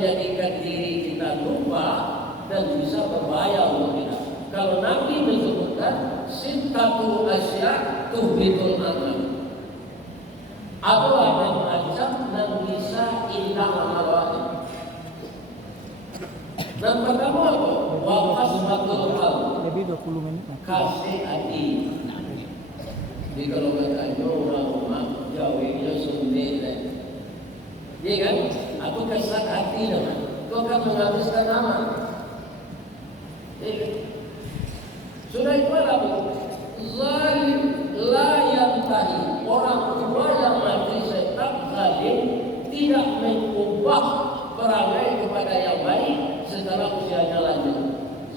menjadikan diri kita lupa dan bisa berbahaya untuk kita. Kalau Nabi menyebutkan sittatu asya tuhbitul amal, ada macam yang bisa hilang amalan. Dan pertama apa? Waqasmatul qalb. Lebih 20 menit. Kasih hati. Jadi kalau katanya orang Jawa Sunda, dia kan, aku kasih hati nama. Kau akan menghabiskan nama. Sudah itu apa? Zalim la yantahi. Orang tua yang mati tetap zalim, tidak mengubah perangai kepada yang baik setelah usianya lanjut.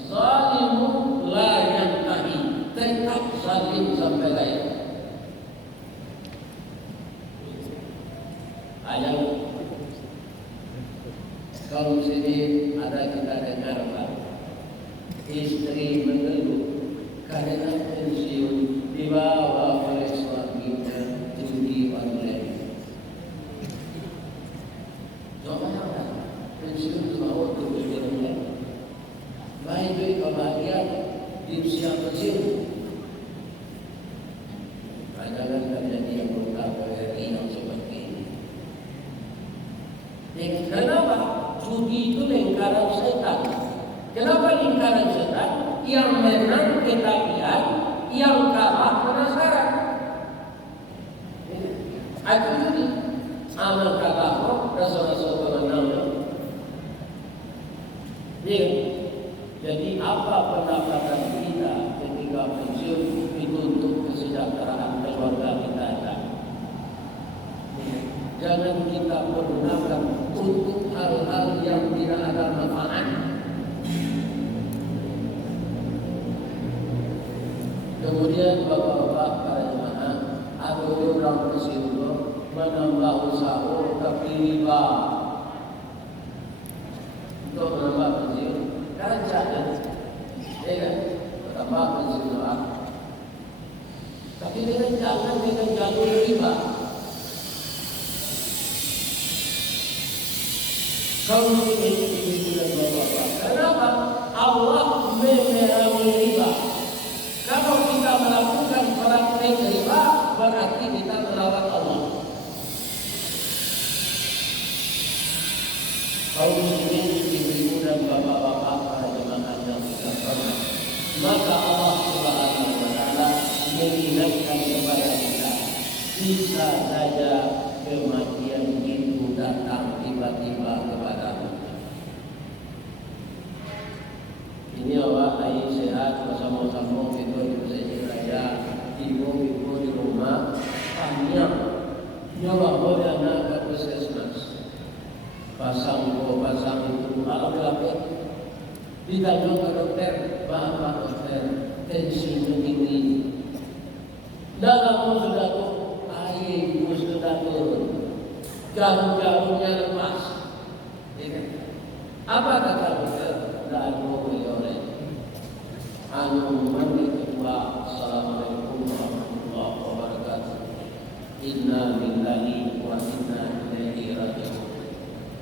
Zalimu la yantahi, tetap zalim sampai lahir. Ayat kalau sini ada kita dengar Pak, istri mengeluh karena pensiun dibawa oleh suaminya judi online. Soalnya pensiun dibawa ke judi online. Baik itu kebahagiaan di usia pensiun. Jangan terjadi yang berulang yang seperti ini. Kenapa? Judi itu lingkaran setan. Kenapa lingkaran setan? Yang menang ketagihan, yang kalah penasaran. Itu judi. Amal kalah kok rasa-rasa pemenang. Jadi apa pendapatan kita ketika pensiun itu untuk kesejahteraan keluarga kita? Jangan kita gunakan untuk hal-hal yang tidak ada manfaat. Kemudian bapak-bapak para jemaah, ada orang bersyukur menambah sahur tapi riba untuk menambah pensiun. Kan jangan, menambah pensiun. Tapi dengan jangan dengan jalur riba. Kalau ini sudah bapak-bapak, kenapa Allah memerangi riba? Kalau kita melakukan praktek riba, berarti kita melawan Allah. Kaum muslimin, ibu-ibu dan bapak-bapak para jemaah yang dikasihi, maka Allah Subhanahu wa taala mengingatkan kepada kita, bisa saja kematian itu datang tiba-tiba kepada kita. Ini awak ayah sehat bersama-sama kita di masjid raya, ibu-ibu di rumah banyak yang boleh anak ke puskesmas. Pasang itu alhamdulillah. Ditanya ke dokter, Pak dokter, tensinya tinggi. Dalam sudah air sudah turun, jarum-jarumnya lepas. Apa kata dokter? Lalu oleh anu mandi kedua. Assalamualaikum warahmatullahi wabarakatuh. Inna lillahi wa inna ilaihi raji'un.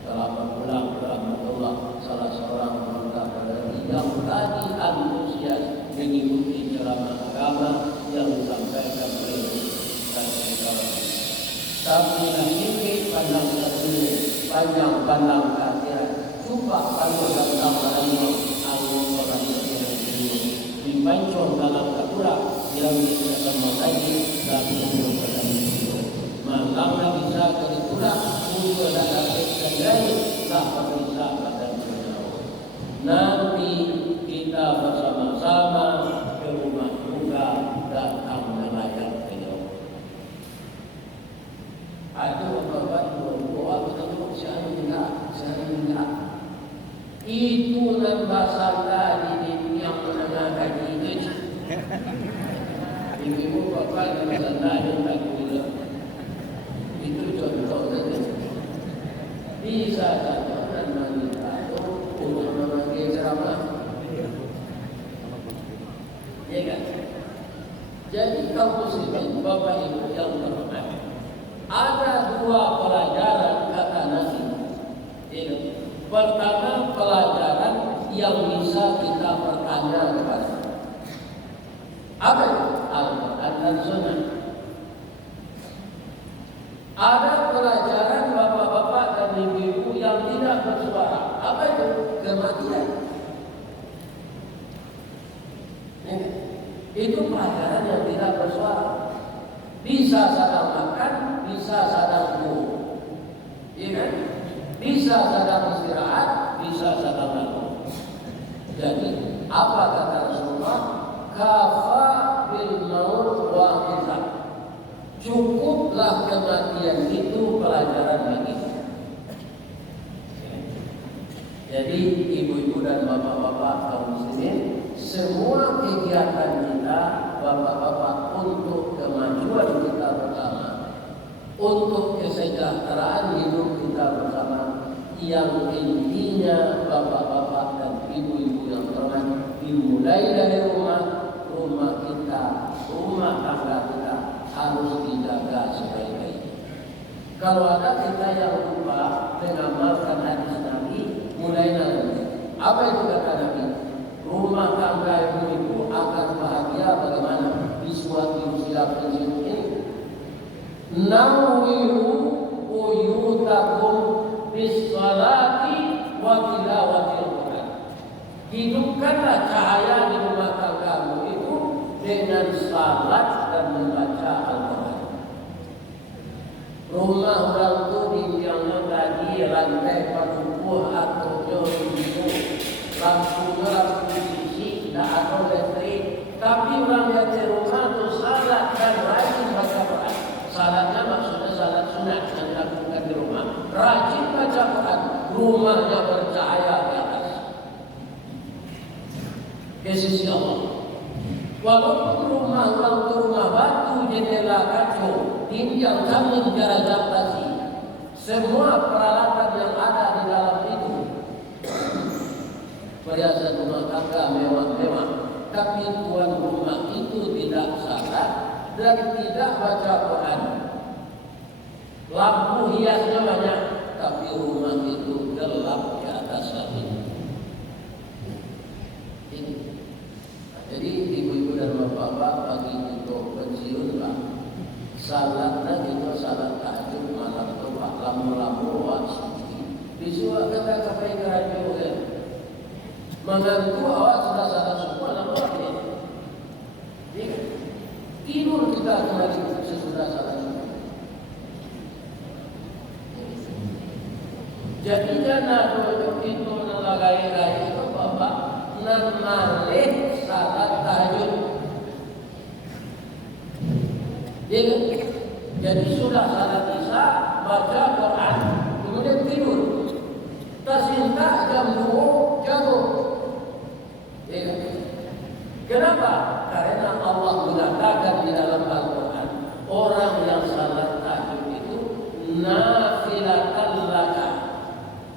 Selamat pulang rahmatullah. Salah seorang anggota yang tadi antusias mengikuti ceramah agama yang disampaikan oleh tapi ini pandang terus, panjang pandang ke akhirat. Coba kalau dalam Allah orang yang dipancung dalam Al-Quran yang kita sama tadi tapi belum bertemu. Maka bisa berkurang untuk dapat terjadi tak bisa pada dunia. Nanti kita bersama-sama ke rumah duka datang melayang beliau. Ada beberapa doa betul saya minta. Itu nambah sandal di yang menengah kaki itu. Ibu bapak nambah sandal yang tak gula. Itu contoh saja. Bisa saja dan meminta untuk memanggil ceramah. Ya kan? Jadi kaum muslimin, bapak ibu yang terhormat, ada dua pelajaran kata Nabi. Pertama, pelajaran yang bisa kita bertanya kepada apa itu? Al-Quran dan Sunnah. Ada pelajaran bapak-bapak dan ibu-ibu yang tidak bersuara. Apa itu? Kematian. Itu pelajaran yang tidak bersuara. Bisa sedang makan, bisa sedang buang. Iya kan? Bisa sedang istirahat, bisa sedang lalu. Jadi apa kata Rasulullah? Kafa bil maut wa'izah. Cukuplah kematian itu pelajaran bagi kita. Jadi ibu-ibu dan bapak-bapak kaum muslimin, semua kegiatan kita bapak-bapak untuk kemajuan kita bersama, untuk kesejahteraan hidup kita bersama, yang intinya bapak-bapak dan ibu-ibu yang terhormat, dimulai dari rumah kita, rumah tangga kita harus dijaga sebaik-baiknya. Kalau ada kita yang lupa mengamalkan hadis Nabi, mulai nanti. Apa itu kata Nabi? Rumah tangga ibu-ibu akan bahagia bagaimana? Di suatu usia pensiun ini. Nawiru uyutakum bis-salati wa tilawatil Quran. Hidupkanlah cahaya di rumah tanggamu itu dengan salat dan membaca Al-Quran. Rumah orang itu dibiangnya tadi lantai padukuh atau jauh-jauh, lampunya lampu sisi, tidak ada listrik. Tapi orang yang di rumah itu salat dan rajin baca Quran. Salatnya maksudnya salat sunat yang dilakukan di rumah. Rajin baca Quran, rumahnya bercahaya di atas. Ke sisi Allah. Walaupun rumah orang itu rumah batu, jendela kacu, tinggal kami jarak pasti. Semua peralatan yang ada di dalam itu, perhiasan rumah tangga mewah-mewah, tapi tuan rumah itu tidak salat dan tidak baca Quran. Lampu hiasnya banyak, tapi rumah itu gelap di atas langit. Jadi ibu-ibu dan bapak-bapak bagi untuk pensiun lah, salatnya itu salat tahajud malam itu pak lamu-lamu wajib. Disuruh kata kapai radio kan, mengantuk awak sudah salat semua lalu apa? Tidur kita kembali sesudah salat. Jadi jangan duduk itu nelagai-lagai itu bapak normalih salat tahajud. Jadi sudah salat isya, baca Quran, kemudian tidur. Tersinta jam 2 jatuh. Kenapa? Karena Allah mengatakan di dalam Al-Quran, orang yang salat tahajud itu nafilatan laka,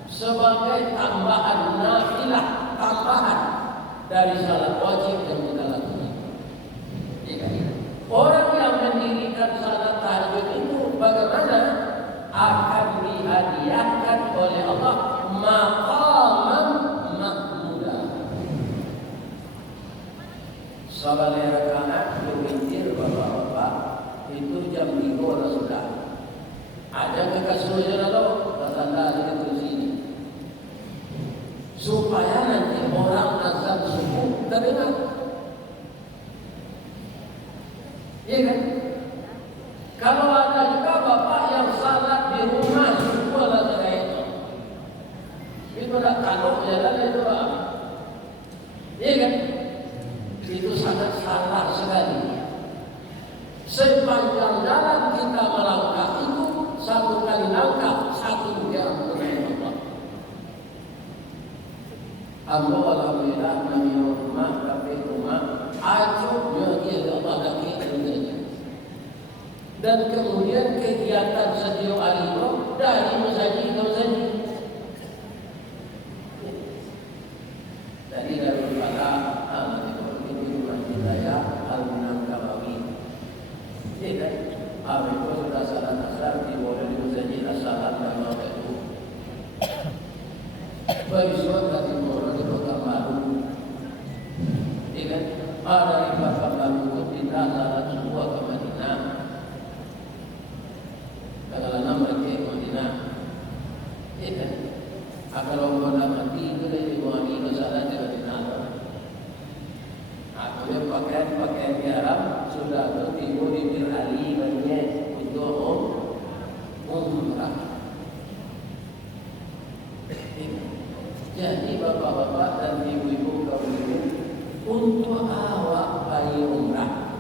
sebagai tambahan nafilah, tambahan dari salat wajib yang kita lakukan. Orang yang mendirikan salat tahajud itu bagaimana? Akan dihadiahkan oleh Allah maqaman mahmuda. Sabalai rakaat berwitir bapak-bapak itu jam 3 sudah. Ada kekasihnya lalu tanda di sini. Supaya nanti orang azan subuh terdengar. Iya kan? Kalau ada juga bapak yang salat di rumah subuh saja itu. Itu tidak kalau jalan itu apa? Iya kan? Itu sangat salah sekali. Sepanjang jalan kita melangkah itu satu kali langkah satu diampuni Allah. Ambo alhamdulillah nami rumah kafe rumah acuhnya dia Allah lagi kerjanya. Dan kemudian kegiatan setiap hari dari masjid ke masjid. Dari daripada itu masjid saya Al-Minangkawi. Tidak, apa itu sudah salat asar di boleh di masjid asar dan mau itu. Bariswa dari Mora di Kota Baru, kan? Dari Kota Baru itu pindah jalan semua ke Madinah. Kalau nama mereka Madinah, kan? Kalau orang mati itu dari Madinah sana ke Madinah. Aku pakaian di Arab sudah bertimbul di Bir Ali banyak untuk umrah. Jadi bapak-bapak dan ibu-ibu kaum ini untuk awak bayi umrah.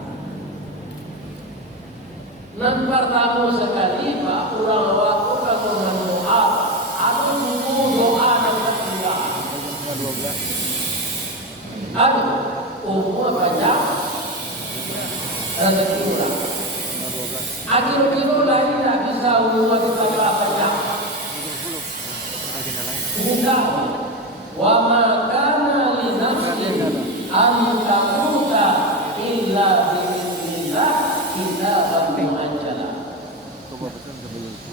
Nan pertama sekali Pak kurang waktu kalau doa, aku subuh doa dan berdoa. Aduh, umur banyak rezeki murah. Akhir kilo lagi tidak bisa umur kita banyak. Bukan. Wa ma kana li nafsin an tamuta illa bi idznillah kitaban muajjala.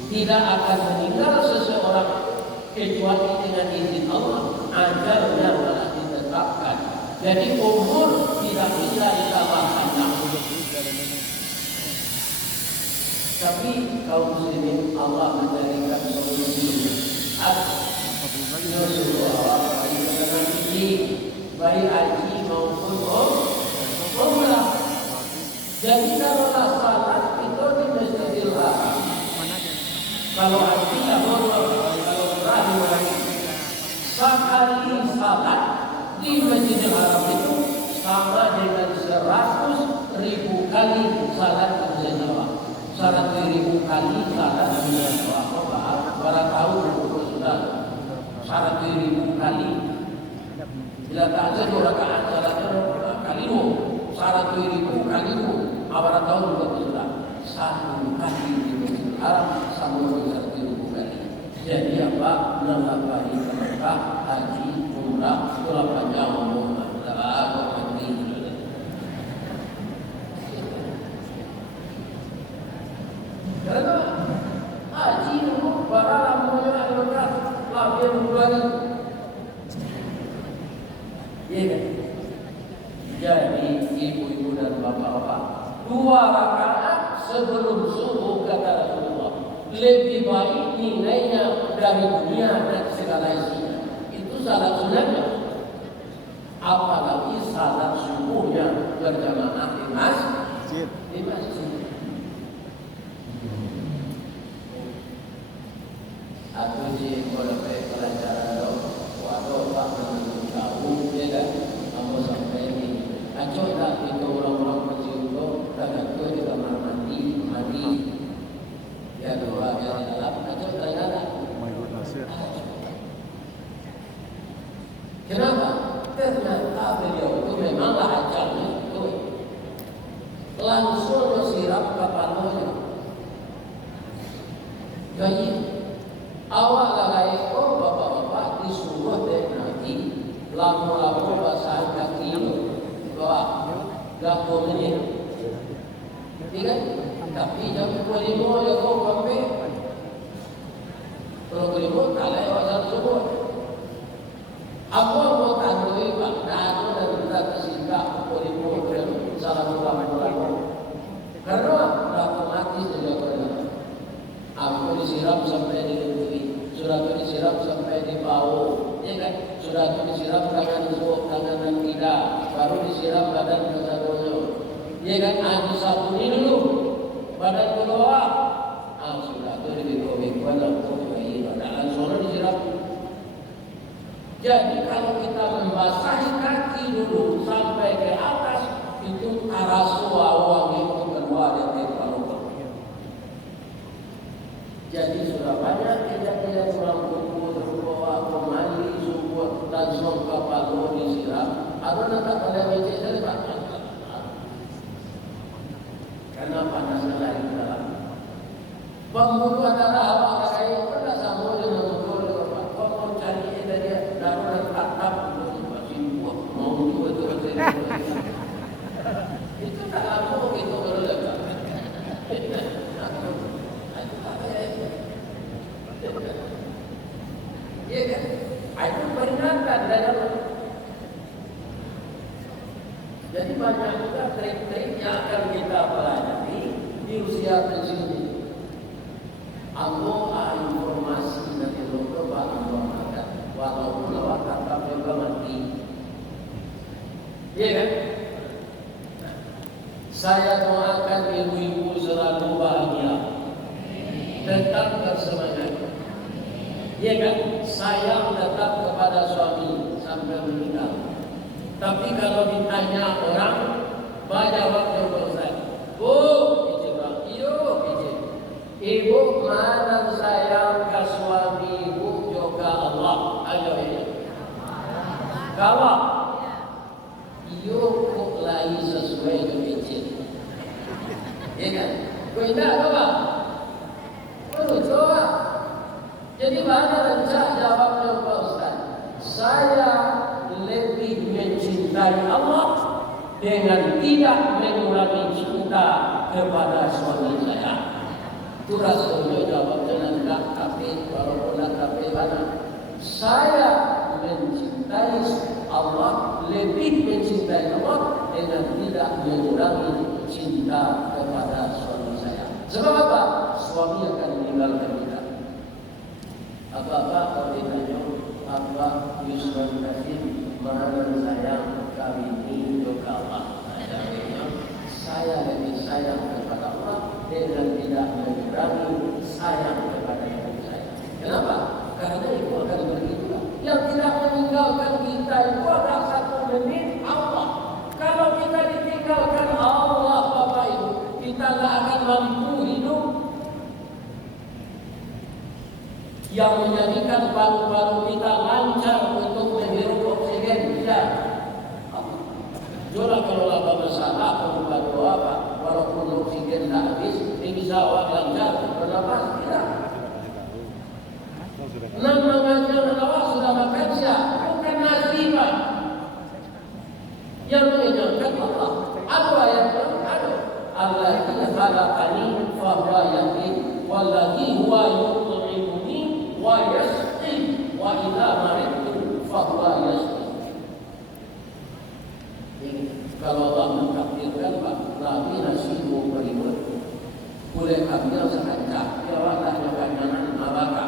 Tidak akan meninggal seseorang kecuali dengan izin Allah, ajalnya telah ditetapkan. Jadi umur tidak bisa ditambah panjang. Tapi kaum muslimin Allah menjadikan solusi. Rasulullah ini baik haji maupun umrah. Jadi kalau salat itu di Masjidil Haram. Kalau haji kalau umrah di Madinah. Sekali salat di Masjidil Haram itu sama dengan 100.000 kali salat di Jawa. 100.000 kali salat di Jawa. Para tahu sudah 100.000 kali. Bila tak ada 2 rakaat salatnya kali 2. 100.000 kali 2. Para tahu juga sudah 1 kali di Masjidil Haram sama dengan 100.000 kali. Jadi apa? Menambahi mereka haji umrah setelah panjang umur adalah mati. Karena haji itu barang mulia adalah lebih bulan. Iya kan? Jadi ibu-ibu dan bapak-bapak 2 rakaat sebelum subuh kata Rasulullah lebih baik nilainya dari dunia dan segala isinya. Itu salat sunatnya. Apalagi salat subuhnya berjamaah di masjid. Aku di kalau pelajaran waduh tak menentu tahu ya kan. Kamu sampai ini. Acok tak itu orang-orang masjid itu tak itu di kamar mandi. Ya doa ya dalam acok tanya. Kenapa? Ternyata beliau itu memanglah ajalnya itu langsung sirap kapalnya. Jadi awak lagi bapak-bapak disuruh dan nanti lamu-lamu basah kaki doa dah 2 menit. Tidak? Tapi jam 5 ya kau sampai. Kalau 5 kalai wajar subuh. Aku mau tandui Pak Dado dan kita kesinggah polimu dan salah ulama-ulama. Karena otomatis dia kena. Aku disiram sampai di lutut, sudah itu disiram sampai di bahu, ya kan? Sudah itu disiram tangan dan kira, baru disiram badan kesadonya. Ya kan? Aku sabuni dulu badan kedua. Sudah itu dibikuk-bikuk langsung bayi badan langsung disiram. Jadi kalau kita membasahi kaki dulu sampai ke atas itu arasua wangi itu keluar dari paru. Jadi sudah banyak tidak kurang buku terbawa kemali subuh dan songka palu disiram. Ada nak pada wajah saya banyak. Karena panasnya lagi dalam. Pemburu adalah apa kayak pernah sama dengan betul. Kau cari dia darurat atap masih mau itu itu tak apa gitu berlebihan. Ya kan? Itu peringatan dari Allah. Jadi banyak juga trik-trik yang akan kita pelajari di usia tersebut. Allah informasi dari Allah ada, walaupun lewat kata juga mati. Iya kan? Saya doakan ibu-ibu selalu bahagia, tetap bersemangat. Iya kan? Sayang tetap kepada suami sampai meninggal. Tapi kalau ditanya orang, jawab Ustaz. Bu, ibu mana sayang ke suami ibu juga Allah. Ayo ini. Kalau iyo kok lain sesuai dengan izin. Ya kan? Kau tidak apa? Perlu coba. Jadi mana rencana jawabnya Pak Ustaz? Saya lebih mencintai Allah dengan tidak mengurangi cinta kepada suami saya. Itu Rasulullah jawab dengan tapi walaupun tapi mana? Saya mencintai Allah, lebih mencintai Allah dengan tidak mengurangi cinta kepada suami saya. Sebab apa? Suami akan meninggalkan kita. Apa-apa kalau ditanya apa Yusuf Kasim mana sayang kami ini juga Allah. Saya lebih sayang kepada Allah dengan tidak mengurangi sayang kepada ibu saya. Kenapa? Karena ibu akan begitu. Yang tidak meninggalkan kita itu ada satu menit Allah. Kalau kita ditinggalkan Allah Bapak Ibu, kita tidak akan mampu hidup. Yang menjadikan paru-paru kita lancar untuk menghirup oksigen tidak. Jodoh kalau ada masalah paru-paru apa, walaupun oksigen tidak habis, ini bisa lancar bernapas tidak. Namanya awak sudah makan siap, bukan nasi Pak. Yang menyenangkan Allah. Apa yang ada? Allah tidak khalaqani fa huwa yakin, wallazi huwa yut'imuni wa yasqi, wa idza maridtu fa huwa yasqi. Kalau Allah mentakdirkan Pak, Nabi nasibu beribut. Boleh ambil sekacak, ya Allah tak makanan mabaka.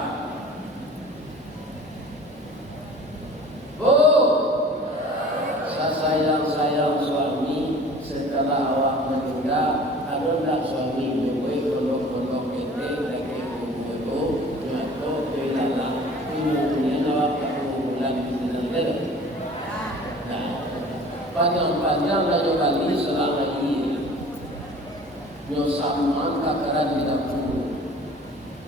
Sayang suami setelah awak meninggal, ada tak suami mewe golok-golok kete lagi kumpul nyatu belala ini awak bulan bulan lagi. Nah, panjang-panjang lalu kali selama ini nyosaman kakaran di dapur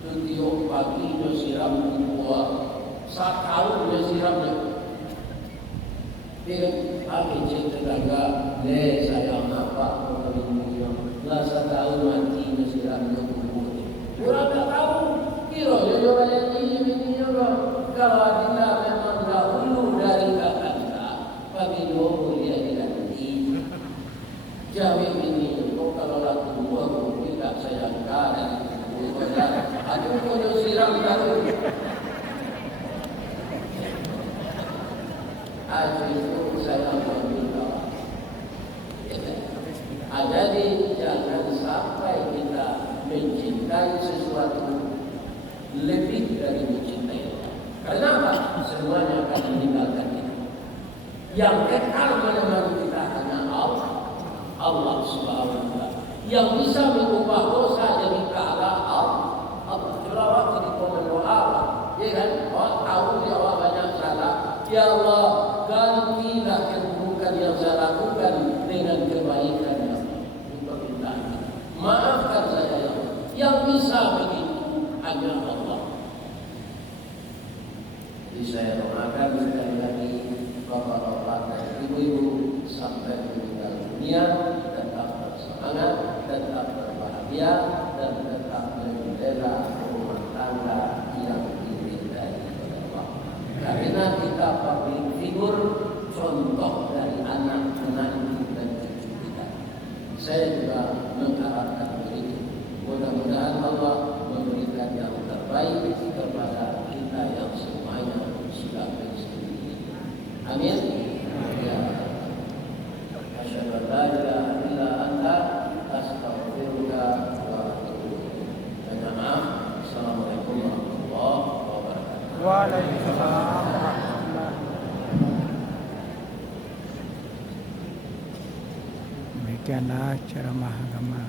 tujuh pagi nyosiram buah sakau nyosiramnya dia kami cerita tenaga le sayang apa orang lah setahun mati nyosiramnya buah kurang tak tahu kira jojo banyak ini juga kalau adina memang dahulu dari kakak pagi dua kuliah di nanti jawab ini kalau laku buah tidak sayang dan aduh kau siram tahu itu saya meminta. Jadi jangan sampai kita mencintai sesuatu lebih dari mencintai Allah. Kenapa? Semuanya akan meninggalkan kita. Yang kekal menemani kita hanya Allah. Allah Subhanahu wa Ta'ala. Yang bisa mengubah dosa jadi pahala Allah. Kalau waktu di berdoa, ya kan? Orang tahu dia orang banyak salah. Ya Allah, gantilah keburukan yang saya lakukan dengan kebaikan yang permintaan. Maafkan saya ya Allah. Yang bisa begitu hanya Allah. Jadi saya doakan sekali lagi bapak-bapak dan ibu-ibu sampai meninggal dunia tetap bersemangat, tetap berbahagia dan tetap membela rumah tangga yang diridai oleh Allah. Karena kita public figure, contoh dari anak menantu dan cucu kita. Saya juga mengharapkan begitu. Mudah-mudahan Allah memberikan yang terbaik kepada kita yang semuanya sudah bersama. Amin. Ya. Asyhadu an la ilaha illa anta astaghfiruka wa atubu ilaik. Maaf. Assalamualaikum warahmatullahi wabarakatuh. Waalaikumsalam warahmatullahi wabarakatuh. Demikianlah ceramah agama